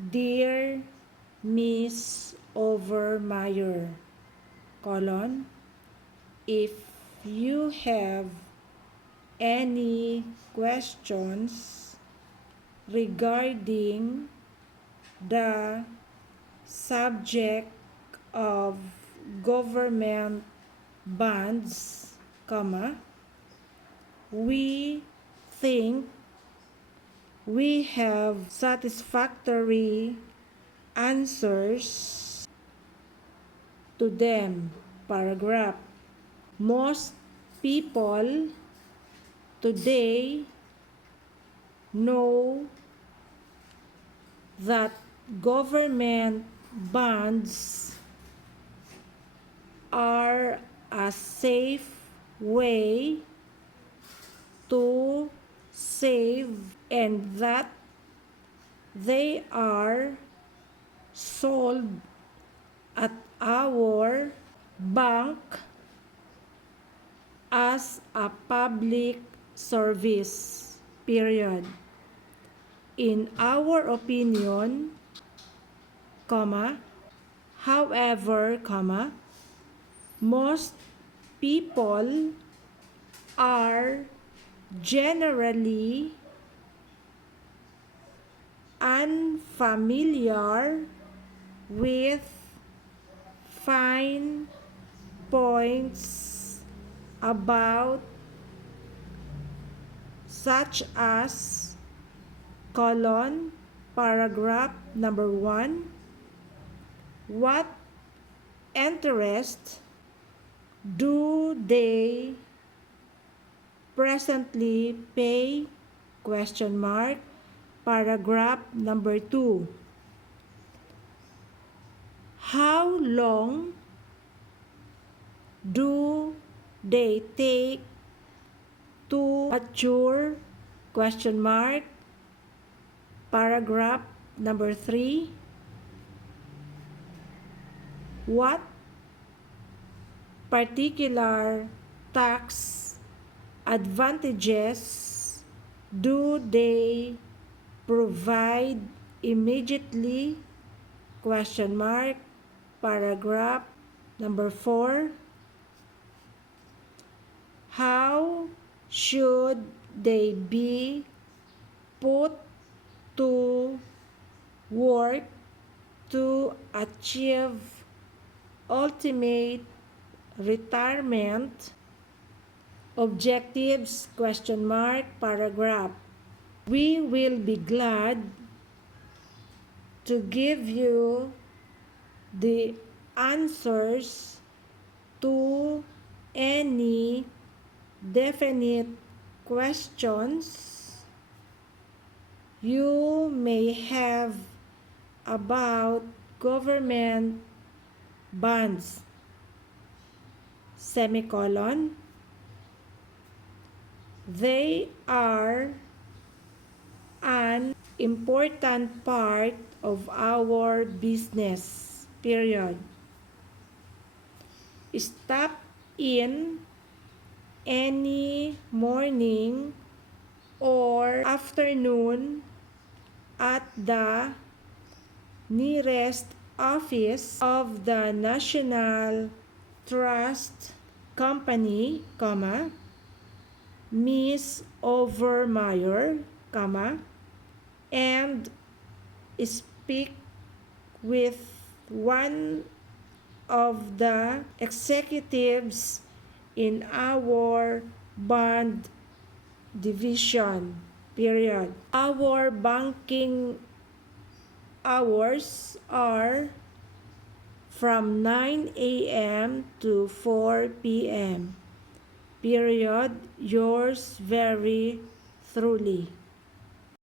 Dear Miss Overmeyer, colon, if you have any questions regarding the subject of government bonds, we think we have satisfactory answers to them. Paragraph. Most people today know that government bonds are a safe way to save and that they are sold at our bank as a public service, period. In our opinion, however, most people are generally unfamiliar with fine points about such as paragraph number 1, what interest do they presently pay? Paragraph number 2. How long do they take to mature? Paragraph number 3. What particular tax advantages do they provide immediately? Paragraph number 4. How should they be put to work to achieve ultimate retirement objectives? Paragraph. We will be glad to give you the answers to any definite questions you may have about government bonds. They are an important part of our business, period. Stop in any morning or afternoon at the nearest office of the National Trust Company, Miss Overmeyer, and speak with one of the executives in our bond division, period. Our banking hours are from 9 a.m. to 4 p.m. Period. Yours very truly.